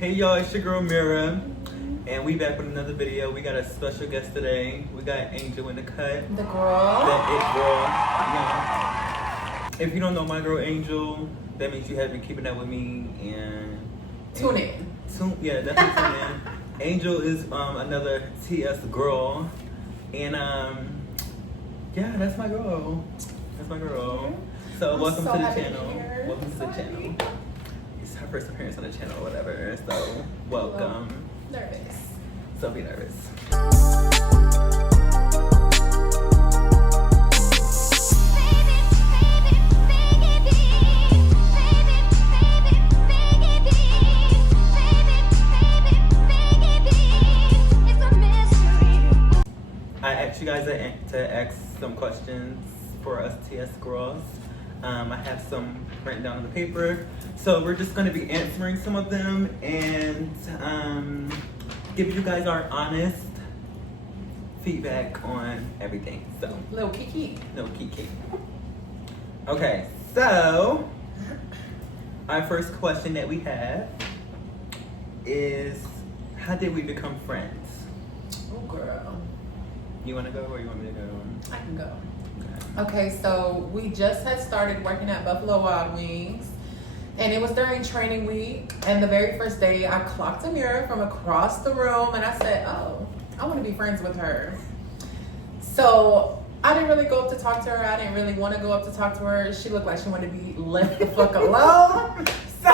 Hey y'all, it's your girl Mira, and we back with another video. We got a special guest today. We got Angel in the cut. The girl. That it girl. Yeah. If you don't know my girl Angel, that means you have been keeping up with me and Tune in. Yeah, definitely tune in. Angel is another TS girl, and yeah, that's my girl. That's my girl. So welcome to the channel. Welcome to the channel. It's her first appearance on the channel or whatever. So welcome. Nervous. So be nervous. I asked you guys to ask some questions for us TS girls. I have some written down on the paper. So we're just going to be answering some of them and giving you guys our honest feedback on everything. So, Little Kiki. Okay, so our first question that we have is, how did we become friends? Oh, girl. You want to go or you want me to go? I can go. Okay, so we just had started working at Buffalo Wild Wings, and it was during training week. And the very first day, I clocked Amira from across the room, and I said, "Oh, I want to be friends with her." So I didn't really go up to talk to her. I didn't really want to go up to talk to her. She looked like she wanted to be left the fuck alone. So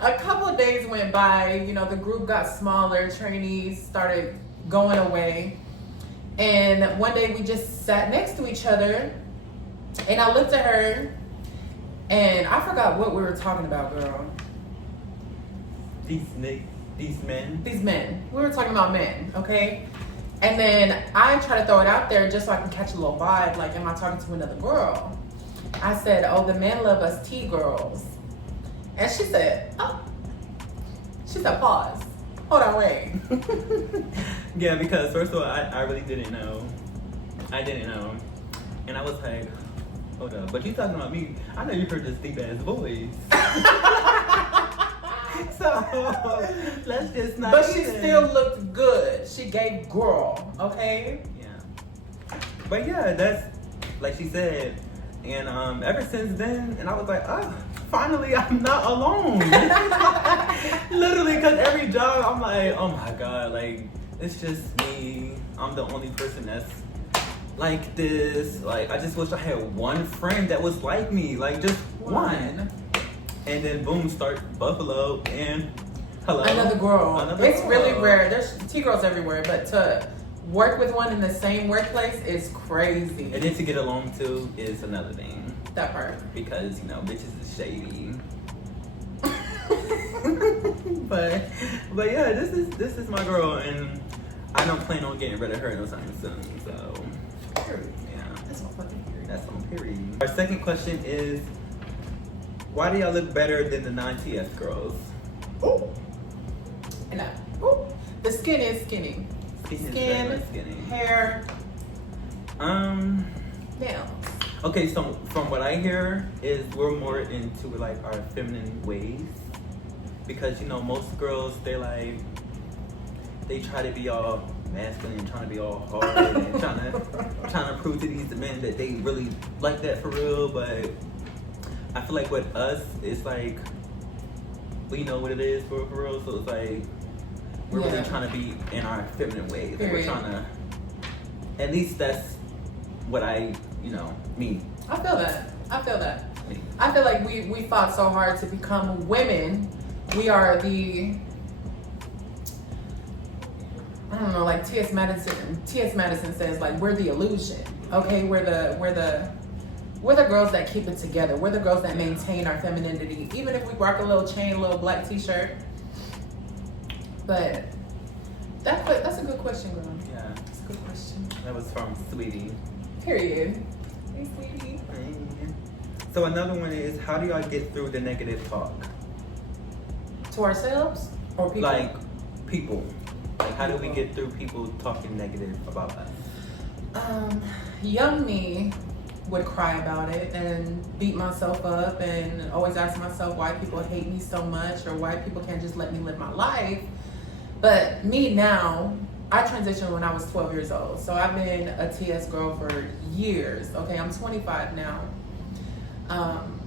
a couple of days went by. You know, the group got smaller. Trainees started going away. And one day we just sat next to each other, and I looked at her, and I forgot what we were talking about, girl. These men. These men. We were talking about men, okay? And then I tried to throw it out there just so I can catch a little vibe, like, am I talking to another girl? I said, oh, the men love us T-girls. And she said, oh. She said, pause. Hold on, wait. Yeah, because first of all, I really didn't know. I didn't know. And I was like, hold up. But you talking about me. I know you heard this deep ass voice. So, let's just not. But she still looked good. She gave girl, okay? Yeah. But yeah, that's, like she said. And ever since then, and I was like, oh, finally I'm not alone. Literally, because every job I'm like, oh my God, like, it's just me. I'm the only person that's like this. Like, I just wish I had one friend that was like me, like just one. And then boom, start Buffalo and hello. Another girl. It's really rare. There's T-girls everywhere, but to work with one in the same workplace is crazy. And then to get along too is another thing. That part. Because, you know, bitches is shady. but yeah, this is my girl, and I don't plan on getting rid of her no time soon. So yeah, that's on fucking period. That's on period. Our second question is, why do y'all look better than the non-TS girls? Ooh. And the skin is skinny. Skin, hair, nails. Okay, so from what I hear is we're more into like our feminine ways, because you know most girls they try to be all masculine and trying to be all hard and trying to prove to these men that they really like that for real. But I feel like with us it's like we know what it is for real, so it's like we're really trying to be in our feminine ways. Like we're trying to, at least that's what me. I feel that. Me. I feel like we fought so hard to become women. We are the, I don't know, like T.S. Madison says, like, we're the illusion. Okay, we're the girls that keep it together. We're the girls that maintain our femininity. Even if we rock a little chain, a little black t-shirt. But that's a good question, girl. Yeah. That's a good question. That was from Sweetie. Period. Hey, Sweetie. So another one is, how do y'all get through the negative talk? To ourselves or people? Like people. Like how do we get through people talking negative about us? Young me would cry about it and beat myself up and always ask myself why people hate me so much or why people can't just let me live my life. But me now, I transitioned when I was 12 years old. So I've been a TS girl for years. Okay, I'm 25 now.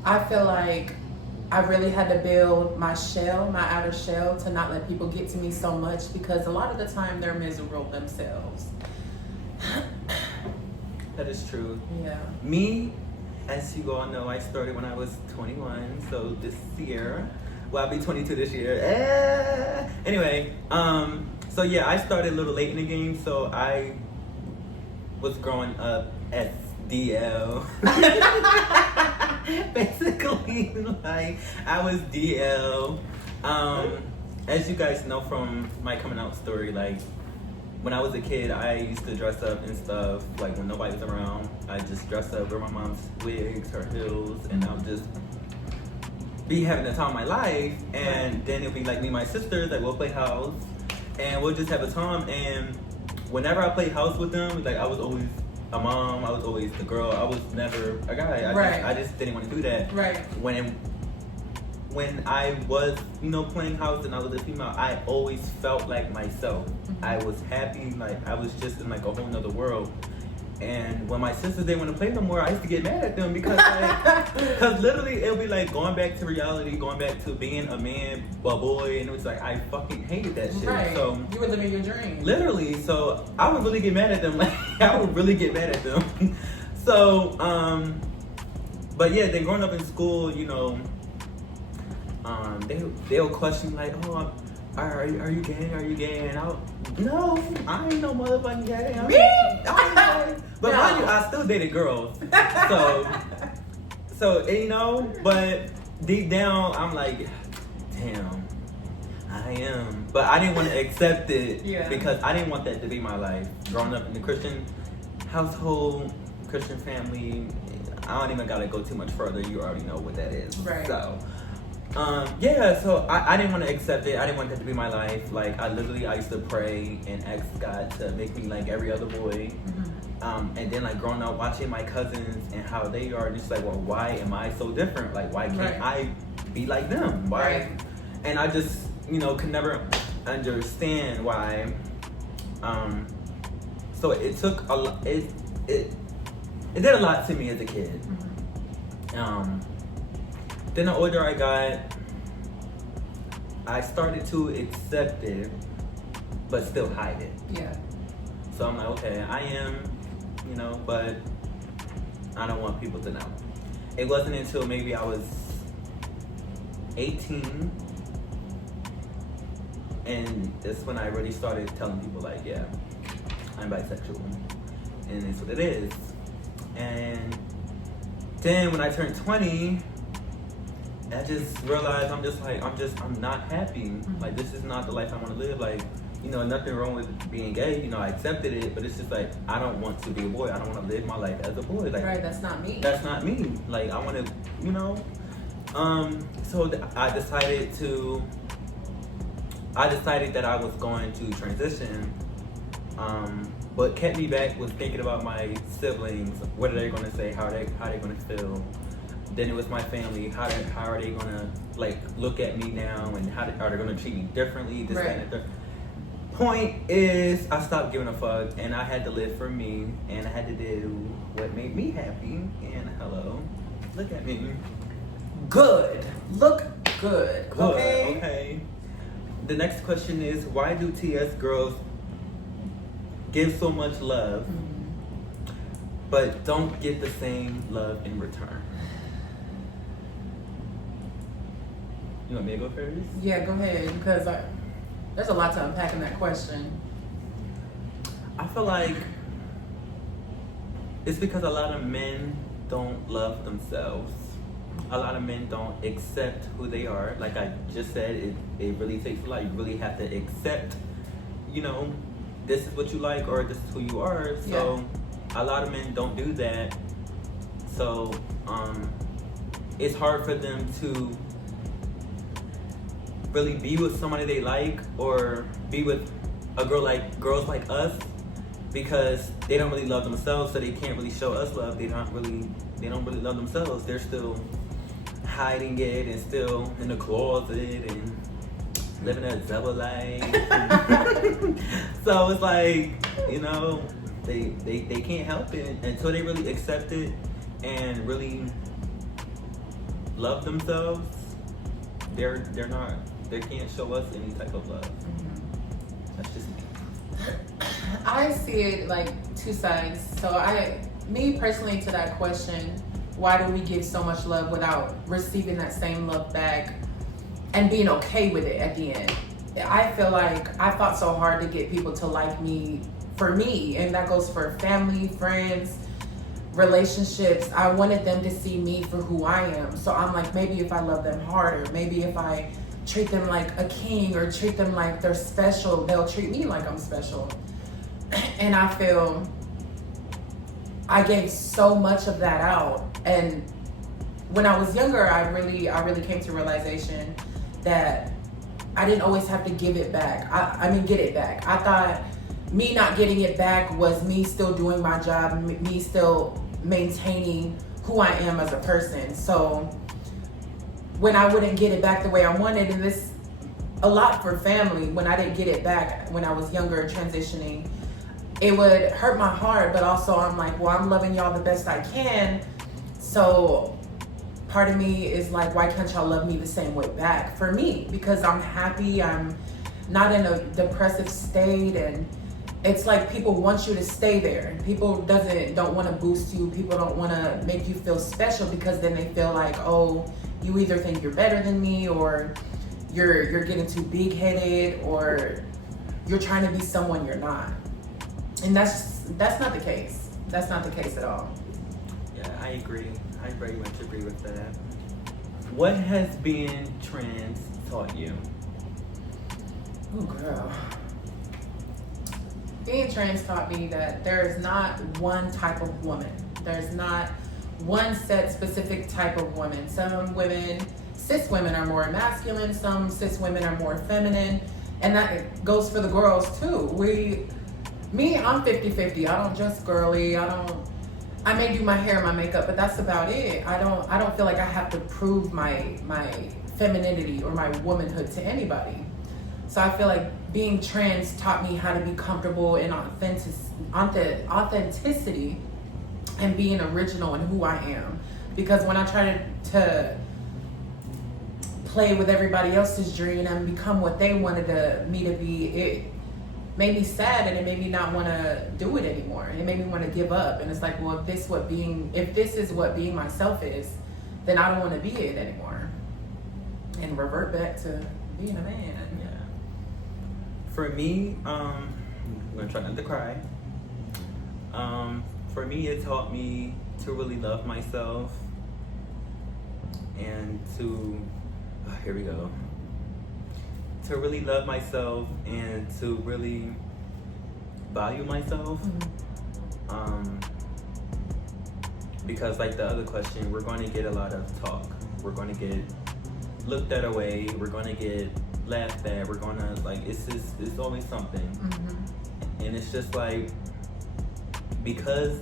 I feel like I really had to build my shell, my outer shell, to not let people get to me so much, because a lot of the time they're miserable themselves. That is true. Yeah. Me, as you all know, I started when I was 21, so this year, well, I'll be 22 this year. Anyway, so yeah, I started a little late in the game, so I was growing up as DL. Basically, like, I was DL. As you guys know from my coming out story, like, when I was a kid, I used to dress up and stuff, like when nobody was around. I just dress up, wear my mom's wigs, her heels, and I'll just be having the time of my life. And then it'll be like me and my sisters, like we'll play house, and we'll just have a time. And whenever I played house with them, like I was always a mom, I was always the girl, I was never a guy. I just didn't want to do that. Right. When I was, playing house and I was a female, I always felt like myself. Mm-hmm. I was happy, like I was just in like a whole nother world. And when my sisters didn't want to play no more, I used to get mad at them because because literally it'll be like going back to reality, going back to being a man, a boy, and it was like I fucking hated that shit. Right. So you were living your dream. Literally, so I would really get mad at them. Like I would really get mad at them. So, but yeah, then growing up in school, they'll question like, oh, are you gay? Are you gay? And no, I ain't no motherfucking gay. I ain't gay. But No. mind you, I still dated girls. So but deep down, I'm like, damn, I am. But I didn't want to accept it because I didn't want that to be my life. Growing up in the Christian household, Christian family, I don't even gotta go too much further. You already know what that is. Right. So, so I didn't want to accept it. I didn't want that to be my life. Like, I used to pray and ask God to make me like every other boy. Mm-hmm. And then like growing up, watching my cousins and how they are, just like, well, why am I so different? Like, why can't I be like them? Why? Right. And I just, could never understand why. So it took a lot. It did a lot to me as a kid. Mm-hmm. Then the older I got, I started to accept it, but still hide it. Yeah. So I'm like, okay, I am, but I don't want people to know. It wasn't until maybe I was 18, and that's when I really started telling people like, yeah, I'm bisexual, and it's what it is. And then when I turned 20, I just realized I'm not happy. Mm-hmm. Like, this is not the life I want to live. Like, nothing wrong with being gay. I accepted it, but it's just like, I don't want to be a boy. I don't want to live my life as a boy. Like, right, that's not me. That's not me. Like, I want to, so I decided that I was going to transition. What kept me back was thinking about my siblings. What are they going to say? How are they going to feel? Then it was my family. How are they going to like look at me now, and are they going to treat me differently? This, that, and the third. Point is, I stopped giving a fuck, and I had to live for me, and I had to do what made me happy. And hello, look at me. Good. Look good. Okay. The next question is, why do TS girls give so much love, but don't get the same love in return? You want me to go first? Yeah, go ahead, because there's a lot to unpack in that question. I feel like it's because a lot of men don't love themselves. A lot of men don't accept who they are. Like I just said, it really takes a lot. You really have to accept, this is what you like or this is who you are. So a lot of men don't do that. So it's hard for them to really be with somebody they like or be with girls like us because they don't really love themselves, so they can't really show us love. They don't really love themselves. They're still hiding it and still in the closet and living a double life. So it's like, you know, they can't help it until they really accept it and really love themselves. They can't show us any type of love. That's just me. I see it like two sides. So me personally, to that question, why do we give so much love without receiving that same love back and being okay with it at the end? I feel like I fought so hard to get people to like me for me, and that goes for family, friends, relationships. I wanted them to see me for who I am. So I'm like, maybe if I love them harder, maybe if I treat them like a king or treat them like they're special, they'll treat me like I'm special. And I feel I gave so much of that out. And when I was younger, I really came to realization that I didn't always have to give it back. Get it back. I thought me not getting it back was me still doing my job, me still maintaining who I am as a person. So when I wouldn't get it back the way I wanted, and this a lot for family, when I didn't get it back when I was younger, transitioning, it would hurt my heart, but also I'm like, well, I'm loving y'all the best I can. So part of me is like, why can't y'all love me the same way back for me? Because I'm happy, I'm not in a depressive state, and it's like people want you to stay there. People don't want to boost you. People don't want to make you feel special, because then they feel like, oh, you either think you're better than me, or you're getting too big-headed, or you're trying to be someone you're not. And that's not the case. That's not the case at all. Yeah, I agree. I very much agree with that. What has being trans taught you? Oh, girl. Being trans taught me that there is not one type of woman. There's not one set specific type of woman. Some women, cis women, are more masculine. Some cis women are more feminine. And that goes for the girls too. I'm 50-50. I don't just girly. I may do my hair and my makeup, but that's about it. I don't feel like I have to prove my femininity or my womanhood to anybody. So I feel like being trans taught me how to be comfortable in authenticity and being original in who I am. Because when I try to play with everybody else's dream and become what they wanted me to be, it made me sad, and it made me not want to do it anymore. It made me want to give up. And it's like, well, if this is what being myself is, then I don't want to be it anymore. And revert back to being a man. Yeah. For me, I'm gonna try not to cry. For me, it taught me to really love myself and to really love myself and to really value myself. Because like the other question, we're going to get a lot of talk. We're going to get looked at away. We're going to get laughed at. We're going to it's always something. And it's just like, because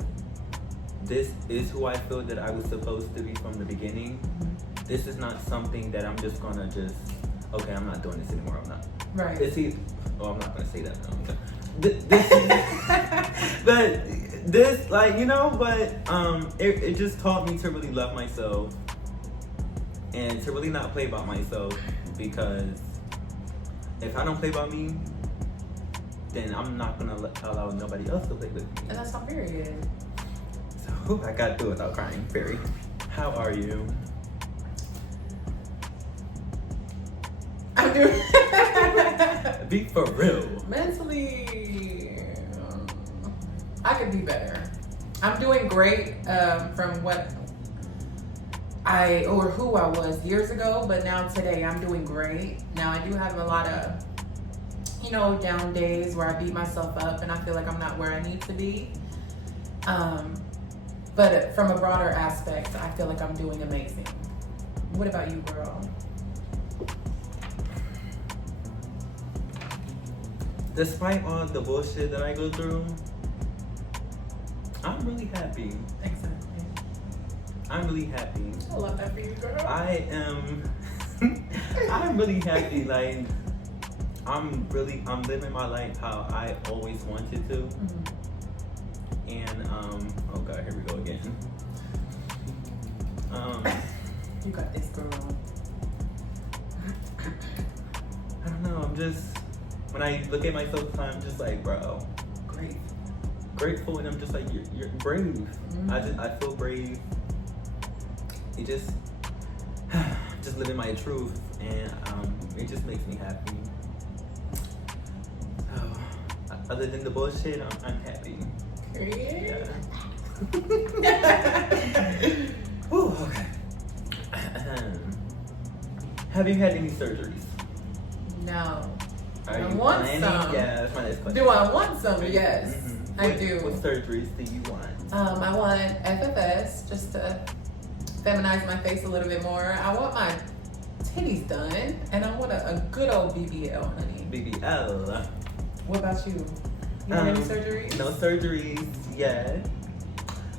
this is who I feel that I was supposed to be from the beginning, this is not something that I'm just gonna okay, I'm not doing this anymore. I'm not. Right. I'm not gonna say that. No. But this, it just taught me to really love myself and to really not play about myself, because if I don't play about me, then I'm not gonna allow nobody else to play with me. And that's not period. So I got through it without crying. Barry, how are you? I'm doing. Be for real. Mentally, I could be better. I'm doing great from what who I was years ago, but now today I'm doing great. Now I do have a lot of, down days where I beat myself up and I feel like I'm not where I need to be. But from a broader aspect, I feel like I'm doing amazing. What about you, girl? Despite all the bullshit that I go through, I'm really happy. Exactly. I'm really happy. I love that for you, girl. I am. I'm really happy. Like, I'm living my life how I always wanted to. And oh god, here we go again. You got this, girl. I don't know. I'm just, when I look at myself, I'm just like, bro, grateful, and I'm just like, you're brave. I feel brave. It just living my truth, and it just makes me happy. So, other than the bullshit, I'm happy. Period. Yeah. Whew, okay. Have you had any surgeries? No. Are I you want planning? some. Yeah, that's my next question. Do I want some? Yes, I do. What surgeries do you want? I want FFS just to feminize my face a little bit more. I want my titties done, and I want a good old BBL, honey. BBL. What about you? You had any surgeries? No surgeries yet.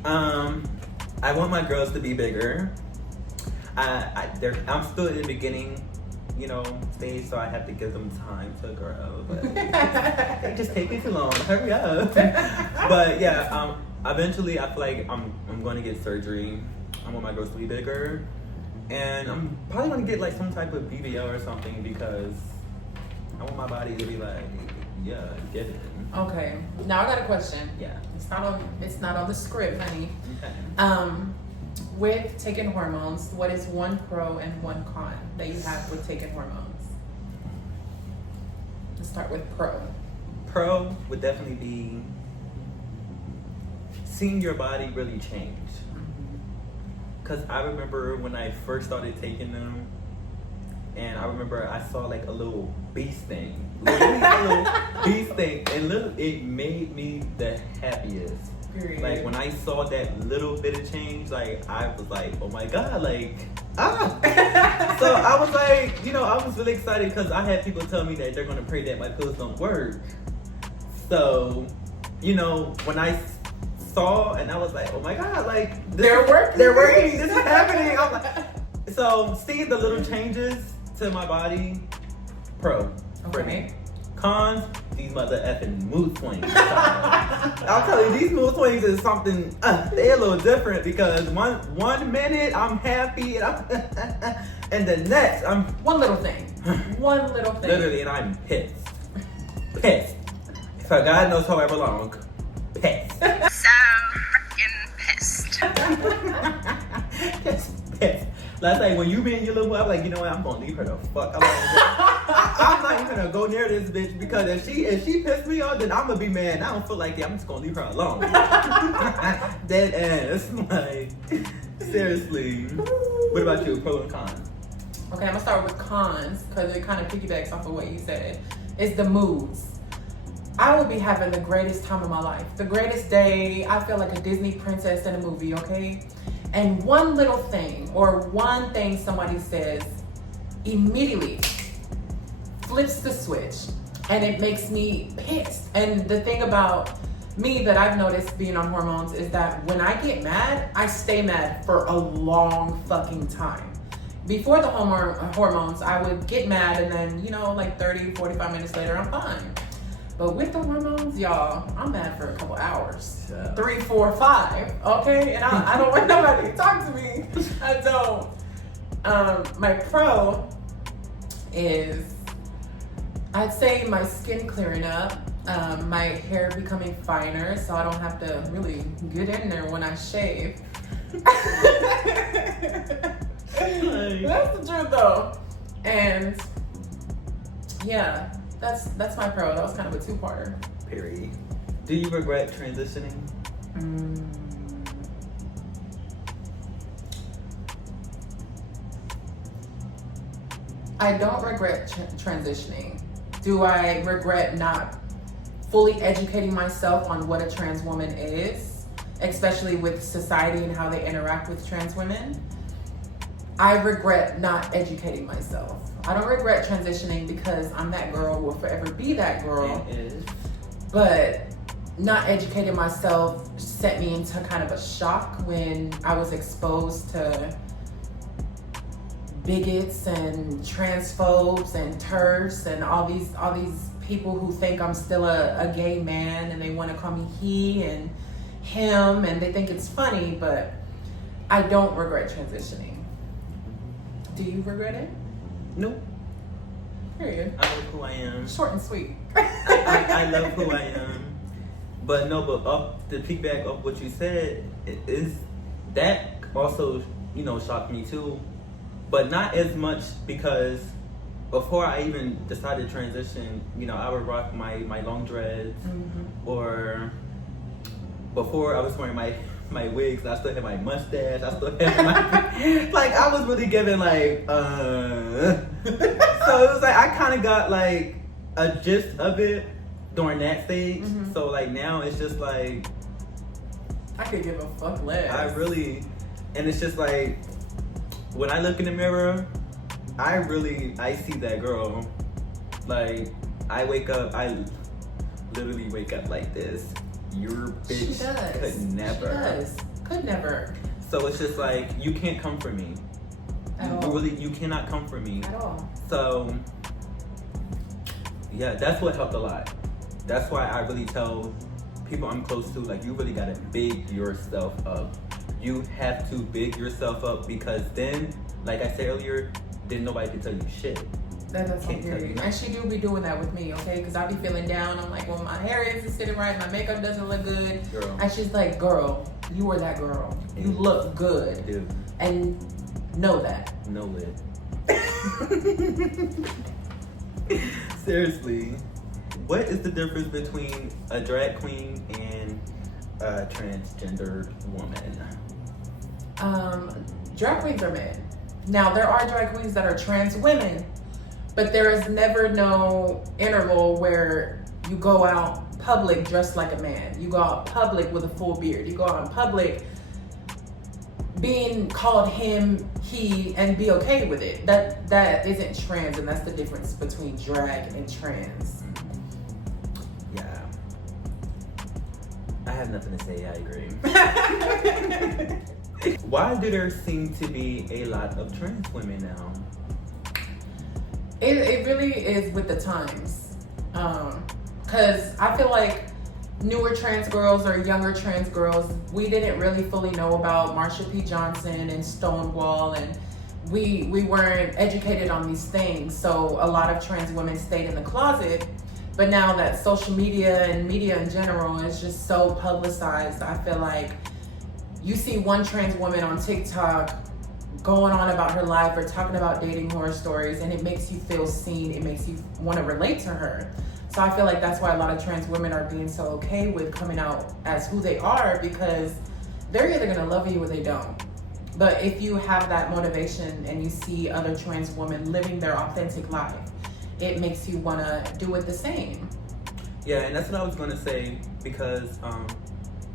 I want my girls to be bigger. I'm still in the beginning, stage, so I have to give them time to grow. But they just take me too long. Hurry up. But yeah, eventually I feel like I'm going to get surgery. I want my girls to be bigger, and I'm probably going to get like some type of BBL or something because I want my body to be like, yeah, get it. Okay. Now I got a question. Yeah. It's not on the script, honey. Okay. With taking hormones, what is one pro and one con that you have with taking hormones? Let's start with pro. Pro would definitely be seeing your body really change. Because I remember when I first started taking them, and I remember I saw like a little beast thing. Literally a little beast thing. And it made me the happiest. Period. Like when I saw that little bit of change, like I was like, oh my god, like So I was like, I was really excited because I had people tell me that they're gonna pray that my pills don't work. So, when I saw and I was like, oh my god, like they're working. This is happening. I'm like, so seeing the little changes to my body, pro for me. Cons, these mother effing mood swings. I'll tell you, these mood swings is something, they're a little different because one minute I'm happy and the next I'm... One little thing. Literally, and I'm pissed. Pissed. For God knows however long. Pissed. So freaking pissed. Just pissed. Last night when you being your little boy, I'm like, you know what? I'm gonna leave her the fuck alone. I'm not even gonna go near this bitch because if she pissed me off, then I'm gonna be mad. And I don't feel like that. I'm just gonna leave her alone. Dead ass. Like, seriously. What about you? Pro and con? Okay, I'm gonna start with cons because it kind of piggybacks off of what you said. It's the moods. I will be having the greatest time of my life. The greatest day. I feel like a Disney princess in a movie, okay? And one little thing or one thing somebody says immediately flips the switch and it makes me pissed. And the thing about me that I've noticed being on hormones is that when I get mad, I stay mad for a long fucking time. Before the hormones, I would get mad and then, like 30, 45 minutes later, I'm fine. But with the hormones, y'all, I'm mad for a couple hours. Yeah. 3, 4, 5, okay? And I don't want nobody to talk to me. I don't. My pro is, I'd say my skin clearing up, my hair becoming finer so I don't have to really get in there when I shave. That's the truth though. And yeah. That's my pro. That was kind of a two-parter. Period. Do you regret transitioning? I don't regret transitioning. Do I regret not fully educating myself on what a trans woman is, especially with society and how they interact with trans women? I regret not educating myself. I don't regret transitioning because I'm that girl, will forever be that girl. It is. But not educating myself sent me into kind of a shock when I was exposed to bigots and transphobes and TERFs and all these people who think I'm still a gay man and they want to call me he and him and they think it's funny, but I don't regret transitioning. Do you regret it? Nope. Period. I love who I am. Short and sweet. I love who I am. But no, but to piggyback off what you said, is that also, you know, shocked me too. But not as much because before I even decided to transition, you know, I would rock my long dreads, or before I was wearing my wigs, I still had my mustache, I still had my, like, I was really giving like, so it was like, I kind of got like a gist of it during that stage. So like now it's just like, I could give a fuck less. And it's just like, when I look in the mirror, I see that girl. Like, I literally wake up like this. Your bitch could never. Could never. So it's just like, you can't come for me. You cannot come for me. At all. So, yeah, that's what helped a lot. That's why I really tell people I'm close to, like, you really gotta big yourself up. You have to big yourself up, because then, like I said earlier, then nobody can tell you shit. That's on period. And she do be doing that with me, okay? Because I be feeling down. I'm like, well, my hair isn't sitting right. My makeup doesn't look good. Girl. And she's like, girl, you are that girl. You look good. Dude. And know that. Know it. Seriously. What is the difference between a drag queen and a transgender woman? Drag queens are men. Now, there are drag queens that are trans women, but there is never no interval where you go out public dressed like a man. You go out public with a full beard. You go out in public being called him, he, and be okay with it. That isn't trans, and that's the difference between drag and trans. Yeah. I have nothing to say. I agree. Why do there seem to be a lot of trans women now? It really is with the times. Because I feel like newer trans girls or younger trans girls, we didn't really fully know about Marsha P. Johnson and Stonewall, and we weren't educated on these things. So a lot of trans women stayed in the closet. But now that social media and media in general is just so publicized, I feel like you see one trans woman on TikTok going on about her life or talking about dating horror stories, and it makes you feel seen. It makes you want to relate to her. So I feel like that's why a lot of trans women are being so okay with coming out as who they are, because they're either going to love you or they don't. But if you have that motivation and you see other trans women living their authentic life, it makes you want to do it the same. Yeah, and that's what I was going to say, because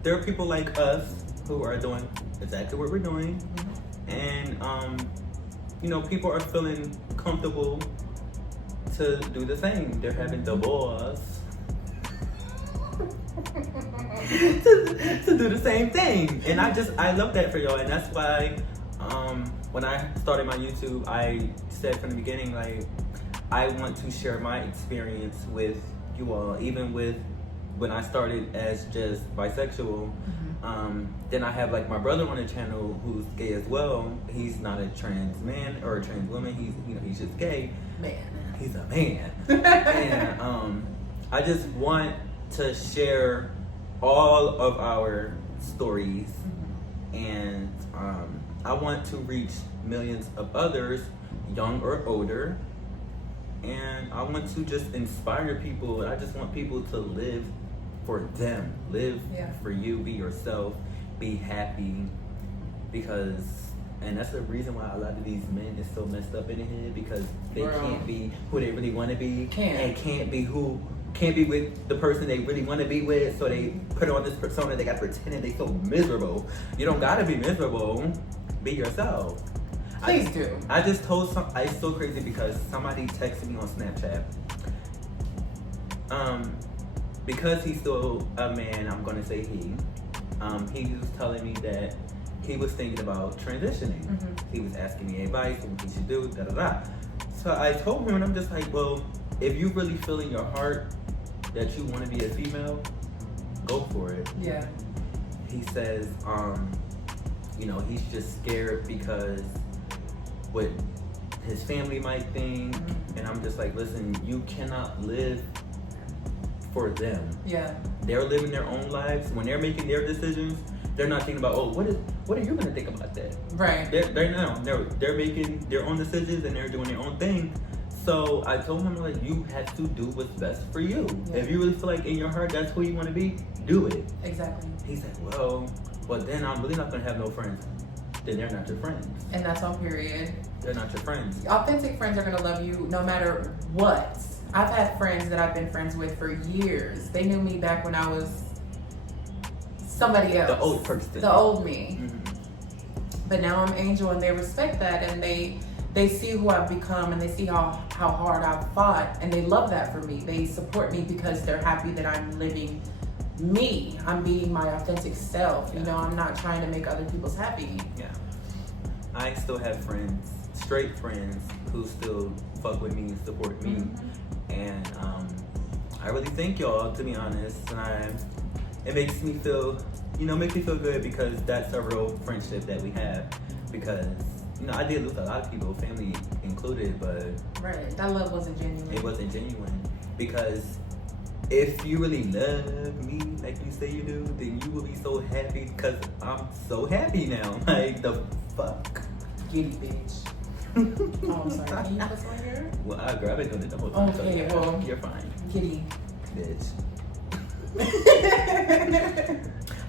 there are people like us who are doing exactly what we're doing. And, you know, people are feeling comfortable to do the same. They're having the balls to do the same thing. And I love that for y'all. And that's why when I started my YouTube, I said from the beginning, like, I want to share my experience with you all, even with when I started as just bisexual. Then I have like my brother on the channel who's gay as well. He's not a trans man or a trans woman. He's just gay. Man. He's a man. And I just want to share all of our stories, and I want to reach millions of others, young or older. And I want to just inspire people. I just want people to live for them. Live for you. Be yourself. Be happy. Because, and that's the reason why a lot of these men is so messed up in the head, because they can't be who they really want to be. And can't be with the person they really want to be with. So they put on this persona. They got to pretend that they so miserable. You don't got to be miserable. Be yourself. Please do. I just told it's so crazy because somebody texted me on Snapchat. because he's still a man, I'm gonna say he was telling me that he was thinking about transitioning. He was asking me advice on what he should do, da da da. So I told him, and I'm just like, well, if you really feel in your heart that you want to be a female, go for it. Yeah. He says, he's just scared because what his family might think. And I'm just like, listen, you cannot live for them. Yeah. They're living their own lives. When they're making their decisions, they're not thinking about, oh, what are you gonna think about that? Right. They're making their own decisions and they're doing their own thing. So I told him, like, you have to do what's best for you. Yeah. If you really feel like in your heart that's who you want to be, do it. Exactly. He said, well, then I'm really not gonna have no friends. Then they're not your friends. And that's on period. They're not your friends. Authentic friends are gonna love you no matter what. I've had friends that I've been friends with for years. They knew me back when I was somebody else. The old person. The old me. But now I'm Angel, and they respect that, and they see who I've become, and they see how hard I've fought, and they love that for me. They support me because they're happy that I'm living me. I'm being my authentic self. Yeah. You know, I'm not trying to make other people's happy. Yeah. I still have friends, straight friends, who still fuck with me and support me. And I really thank y'all, to be honest. And it makes me feel, good because that's a real friendship that we have. Because, I did lose a lot of people, family included, but Right. That love wasn't genuine. it wasn't genuine. Because if you really love me like you say you do, then you will be so happy because I'm so happy now. Like, the fuck? Giddy bitch. Oh, I'm sorry. Can you put some here? Well, I've been doing it the whole time. Okay, so yeah, well. you're fine. Giddy. Bitch.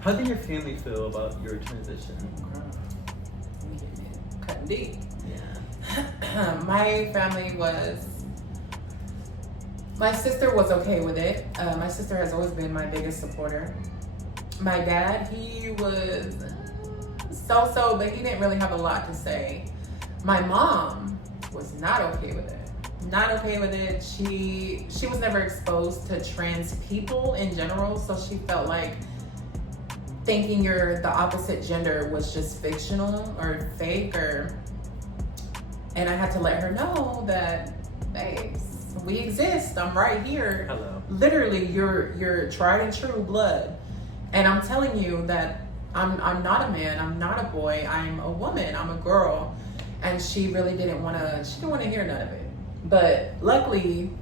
How did your family feel about your transition? Cutting deep. Yeah. My sister was okay with it. My sister has always been my biggest supporter. My dad, he was so, but he didn't really have a lot to say. My mom was not okay with it. Not okay with it. She was never exposed to trans people in general, so she felt like thinking you're the opposite gender was just fictional or fake, and I had to let her know that, babes, we exist. I'm right here. Hello. Literally, you're tried and true blood, and I'm telling you that I'm not a man. I'm not a boy. I'm a woman. I'm a girl. And she really didn't want to hear none of it. But luckily,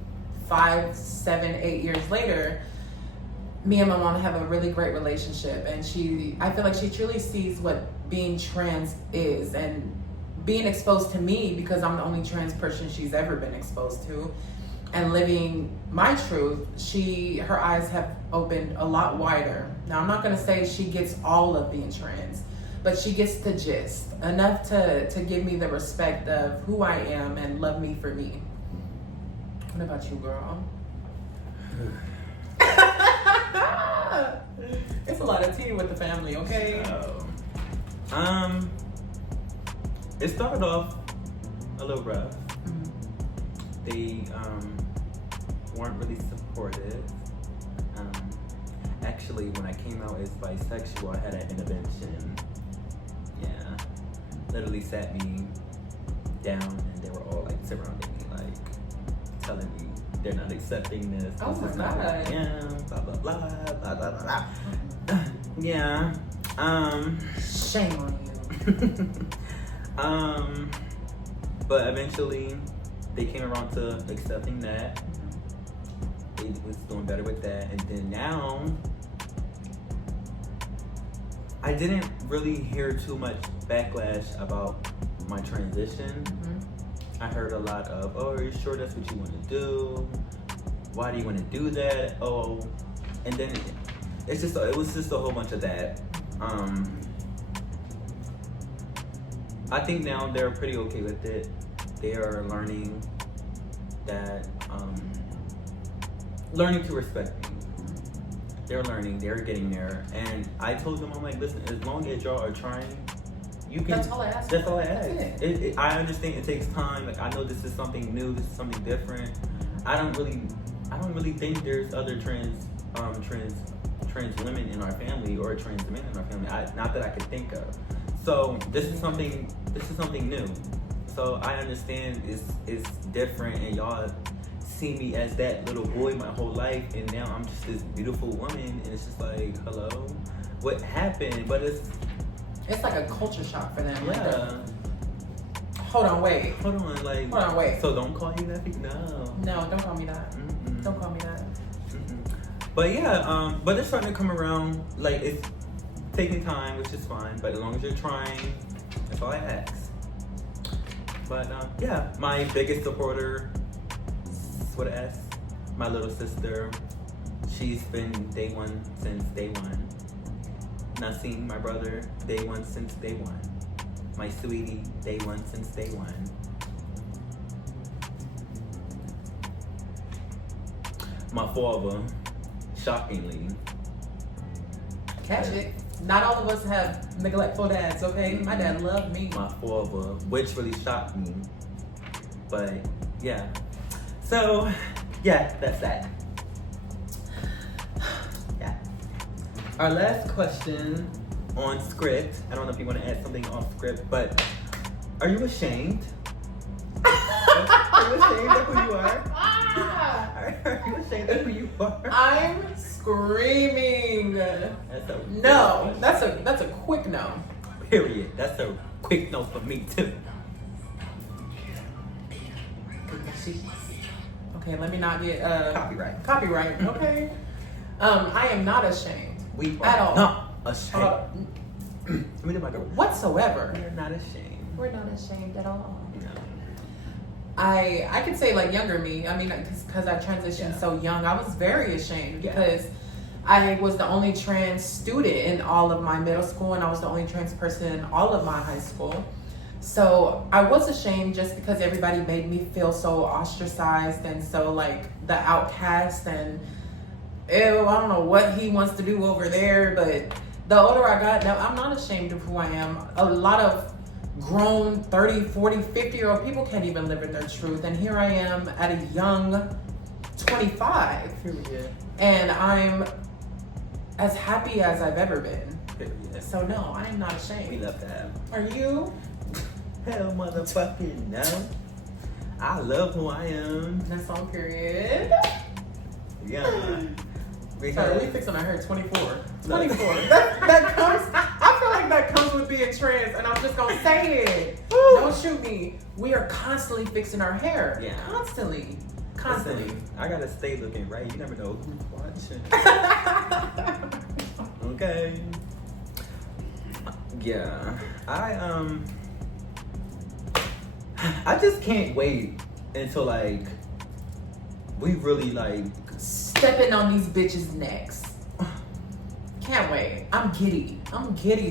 5, 7, 8 years later, me and my mom have a really great relationship, and I feel like she truly sees what being trans is, and being exposed to me because I'm the only trans person she's ever been exposed to, and living my truth, her eyes have opened a lot wider. Now, I'm not gonna say she gets all of being trans, but she gets the gist, enough to give me the respect of who I am and love me for me. What about you, girl? It's a lot of tea with the family, okay? It started off a little rough. They weren't really supportive. Actually, when I came out as bisexual, I had an intervention. Yeah, literally sat me down, and they were all like surrounding me, like telling me they're not accepting this. Oh this my is not who I God. am, blah blah blah blah blah blah blah. Yeah. Shame on you. But eventually they came around to accepting that. They was doing better with that, and then now I didn't really hear too much backlash about my transition. I heard a lot of, oh, are you sure that's what you want to do? Why do you want to do that? Oh, and then it was just a whole bunch of that. I think now they're pretty okay with it. They are learning that, learning to respect me. They're learning, they're getting there. And I told them, I'm like, listen, as long as y'all are trying, you can. That's all I ask. That's all I ask. That's it. I understand it takes time. Like, I know this is something new, this is something different. I don't really think there's other trans trans women in our family or trans men in our family. Not that I could think of. So this is something new. So I understand it's different, and y'all see me as that little boy my whole life, and now I'm just this beautiful woman, and it's just like, hello, what happened? But it's like a culture shock for them. Yeah. Hold on, wait. Hold on, like. Hold on, wait. So don't call you that? No. No, don't call me that. Mm-mm. Don't call me that. Mm-mm. But yeah, but it's starting to come around. Like, it's taking time, which is fine. But as long as you're trying, that's all I ask. But yeah, my biggest supporter, with an S, my little sister. She's been day one since day one. Nasim, my brother, day one since day one. My sweetie, day one since day one. My father, shockingly. Catch it. Not all of us have neglectful dads, okay? My dad loved me. My father, which really shocked me. But yeah. So, yeah, that's that. Yeah. Our last question on script. I don't know if you want to add something off script, but are you ashamed? Are you ashamed of who you are? Are you ashamed of who you are? I'm screaming. That's a No, that's a quick no. period. That's a quick no for me too. Okay, let me not get Copyright. Okay. I am not ashamed. We At are all. not ashamed. Let me do my girl. Whatsoever. We're not ashamed. We're not ashamed at all. No. I could say like younger me. I mean, because I transitioned so young, I was very ashamed because I was the only trans student in all of my middle school, and I was the only trans person in all of my high school. So I was ashamed just because everybody made me feel so ostracized and so like the outcast, and ew, I don't know what he wants to do over there. But the older I got, now I'm not ashamed of who I am. A lot of grown 30, 40, 50-year-old people can't even live in their truth. And here I am at a young 25. Period. And I'm as happy as I've ever been. Period. So no, I am not ashamed. We love that. Are you? Hell motherfucking no. I love who I am. That's on period. Yeah. Sorry, we fixing our hair 24. 24. that comes, I feel like that comes with being trans, and I'm just gonna say it. Don't shoot me. We are constantly fixing our hair. Yeah. Constantly. Listen, I gotta stay looking right. You never know who's watching. Okay. Yeah. I just can't wait until like we really like stepping on these bitches' necks. Can't wait. I'm giddy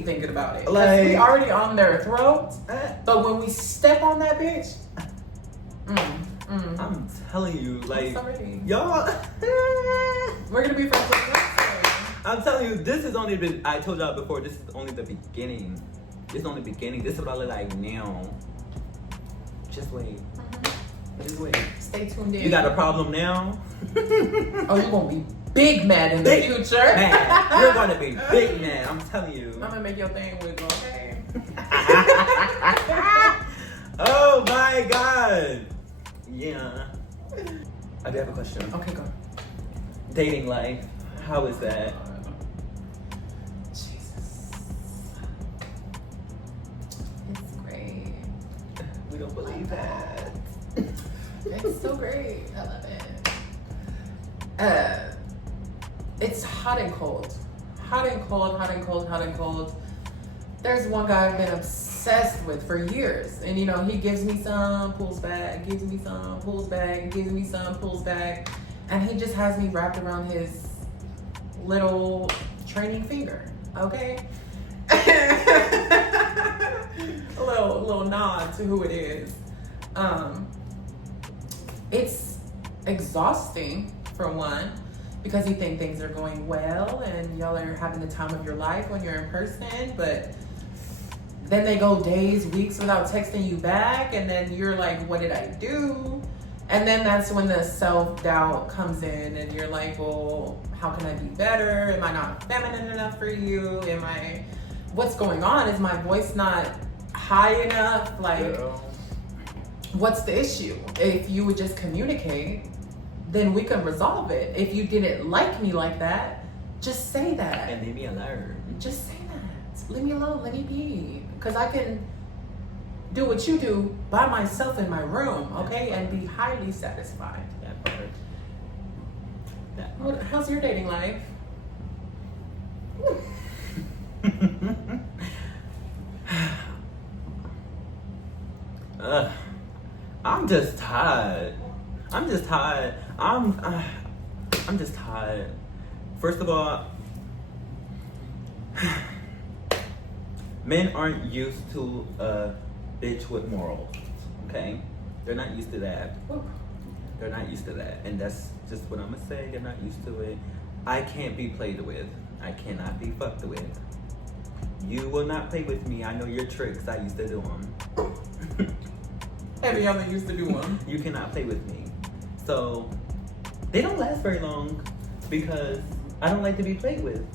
thinking about it. Like, we already on their throats, but when we step on that bitch, I'm telling you, like, sorry. y'all, we're gonna be friends with Wednesday. I'm telling you, this is only the, I told y'all before, this is only the beginning. This is only the beginning. This is what I look like now. Just wait. Just wait. Stay tuned in. You got a problem now? Oh, you're gonna be big mad in the future. Man, you're gonna be big mad. I'm telling you. I'm gonna make your thing wiggle, okay? Oh my god. Yeah. I do have a question. Okay, go. Dating life. How is that? Jesus. It's great. We don't believe that. It's so great. I love it. It's hot and cold. Hot and cold, hot and cold, hot and cold. There's one guy I've been obsessed with for years. And you know, he gives me some, pulls back, gives me some, pulls back, gives me some, pulls back. And he just has me wrapped around his little training finger. Okay? a little nod to who it is. It's exhausting for one, because you think things are going well and y'all are having the time of your life when you're in person, but then they go days, weeks without texting you back, and then you're like, what did I do? And then that's when the self-doubt comes in and you're like, well, how can I be better? Am I not feminine enough for you? What's going on? Is my voice not high enough? Like, what's the issue? If you would just communicate, then we can resolve it. If you didn't like me like that, just say that. And leave me alone. Just say that. Leave me alone, let me be. Because I can do what you do by myself in my room, okay? And be highly satisfied. That part. That part. How's your dating life? I'm just tired. I'm just tired. I'm just tired. First of all, men aren't used to a bitch with morals, okay? They're not used to that. They're not used to that. And that's just what I'm gonna say. They're not used to it. I can't be played with. I cannot be fucked with. You will not play with me. I know your tricks. I used to do them. Every other used to do them. You cannot play with me. So, they don't last very long because I don't like to be played with.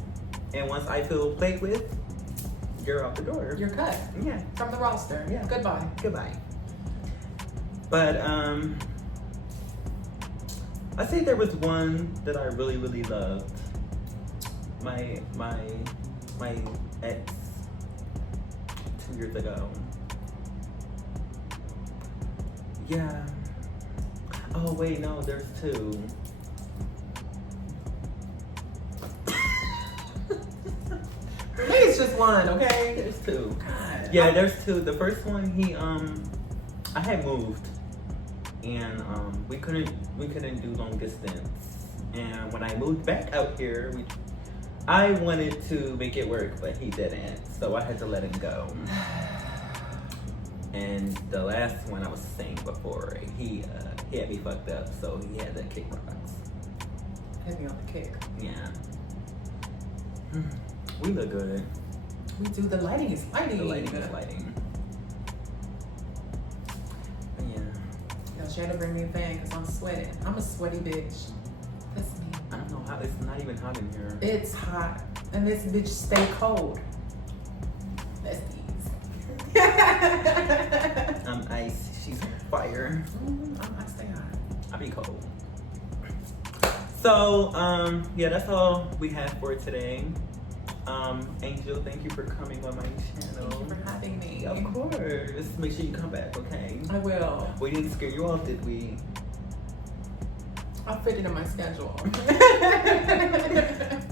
And once I feel played with, you're out the door. You're cut. Yeah. From the roster. Yeah. Goodbye. Goodbye. But I say there was one that I really, really loved. My ex 2 years ago. Yeah. Oh wait, no, there's two. For me, it's just one, okay? There's two. God. Yeah, there's two. The first one, I had moved, and we couldn't do long distance. And when I moved back out here, I wanted to make it work, but he didn't, so I had to let him go. And the last one I was saying before, he had me fucked up, so he had to kick rocks. Hit me on the kick. Yeah. We look good. We do. The lighting is lighting. The lighting is lighting. Yeah. Yo, she had to bring me a fan because I'm sweating. I'm a sweaty bitch. That's me. I don't know how, it's not even hot in here. It's hot. And this bitch stay cold. That's these. I'm ice, she's on fire. I stay hot. I be cold. So, yeah, that's all we have for today. Angel, thank you for coming on my channel. Thank you for having me. Of course. Make sure you come back, okay? I will. We didn't scare you off, did we? I'll fit it in my schedule.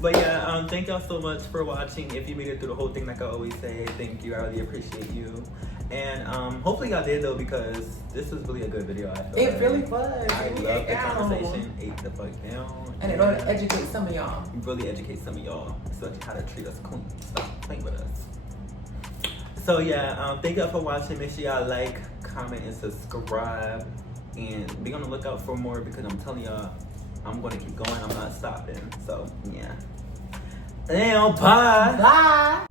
But yeah, thank y'all so much for watching. If you made it through the whole thing, like I always say, thank you. I really appreciate you. And hopefully y'all did though, because this was really a good video. I feel It really was. I love the conversation. Ate the fuck down. And it ought to educate some of y'all. Really educate some of y'all, especially how to treat us queen. Stop playing with us. So yeah, thank y'all for watching. Make sure y'all like, comment, and subscribe. And be on the lookout for more, because I'm telling y'all, I'm gonna keep going. I'm not stopping. So yeah. Now, bye. Bye.